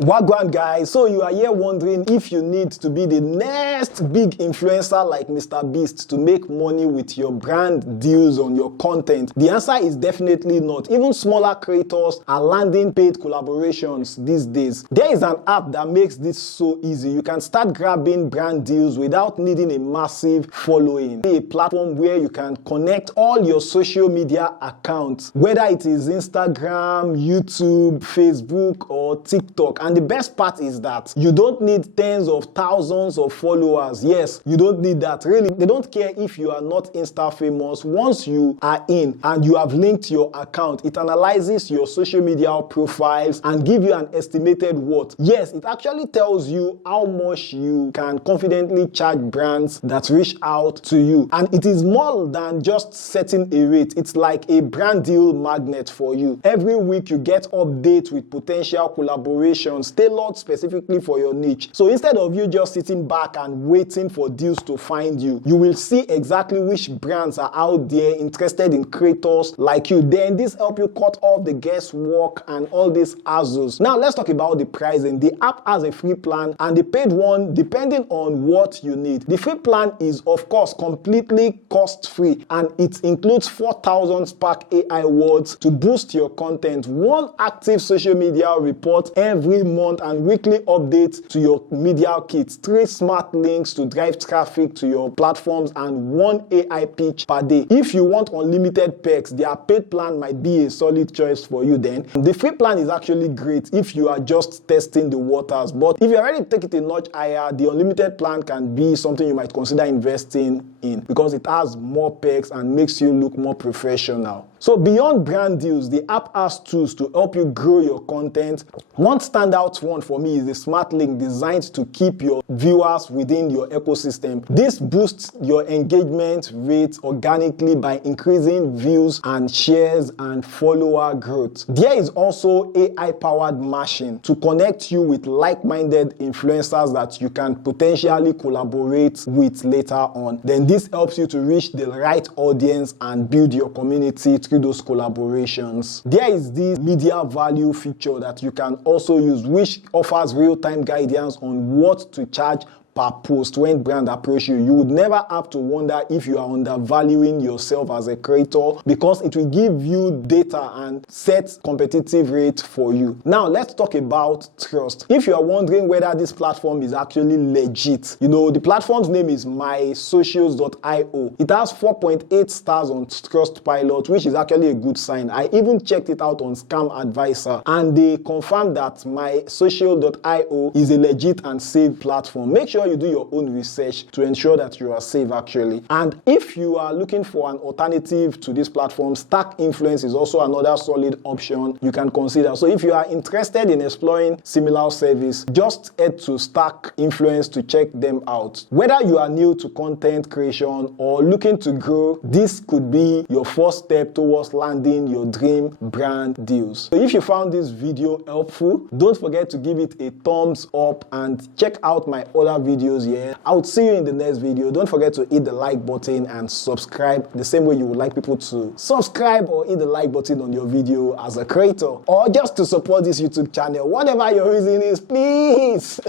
Wagwan guys, so you are here wondering if you need to be the next big influencer like Mr. Beast to make money with your brand deals on your content. The answer is definitely not. Even smaller creators are landing paid collaborations these days. There is an app that makes this so easy. You can start grabbing brand deals without needing a massive following. A platform where you can connect all your social media accounts, whether it is Instagram, YouTube, Facebook, or TikTok. And the best part is that you don't need tens of thousands of followers. Yes, you don't need that. Really, they don't care if you are not Insta famous. Once you are in and you have linked your account, it analyzes your social media profiles and give you an estimated worth. Yes, it actually tells you how much you can confidently charge brands that reach out to you. And it is more than just setting a rate. It's like a brand deal magnet for you. Every week you get updates with potential collaborations tailored specifically for your niche. So instead of you just sitting back and waiting for deals to find you, you will see exactly which brands are out there interested in creators like you. Then this helps you cut off the guesswork and all these hassles. Now let's talk about the pricing. The app has a free plan and the paid one depending on what you need. The free plan is of course completely cost-free and it includes 4,000 Spark AI words to boost your content, one active social media report every month and weekly updates to your media kits, 3 smart links to drive traffic to your platforms, and 1 AI pitch per day. If you want unlimited perks, their paid plan might be a solid choice for you then. The free plan is actually great if you are just testing the waters, but if you already take it a notch higher, the unlimited plan can be something you might consider investing in because it has more perks and makes you look more professional. So beyond brand deals, the app has tools to help you grow your content. One standout one for me is the Smart Link designed to keep your viewers within your ecosystem. This boosts your engagement rate organically by increasing views and shares and follower growth. There is also AI-powered matching to connect you with like-minded influencers that you can potentially collaborate with later on. Then this helps you to reach the right audience and build your community through those collaborations. There is this media value feature that you can also use, which offers real-time guidance on what to charge per post when brand approach you. You would never have to wonder if you are undervaluing yourself as a creator because it will give you data and set competitive rate for you. Now let's talk about trust. If you are wondering whether this platform is actually legit, the platform's name is mysocials.io. It has 4.8 stars on Trustpilot, which is actually a good sign. I even checked it out on Scam Advisor and they confirmed that mysocial.io is a legit and safe platform. Make sure you do your own research to ensure that you are safe actually. And if you are looking for an alternative to this platform, Stack Influence is also another solid option you can consider. So if you are interested in exploring similar service, just head to Stack Influence to check them out. Whether you are new to content creation or looking to grow, this could be your first step towards landing your dream brand deals. So if you found this video helpful, don't forget to give it a thumbs up and check out my other videos here. I'll see you in the next video. Don't forget to hit the like button and subscribe the same way you would like people to subscribe or hit the like button on your video as a creator or just to support this YouTube channel. Whatever your reason is, please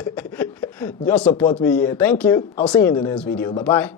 just support me here. Thank you. I'll see you in the next video. Bye-bye.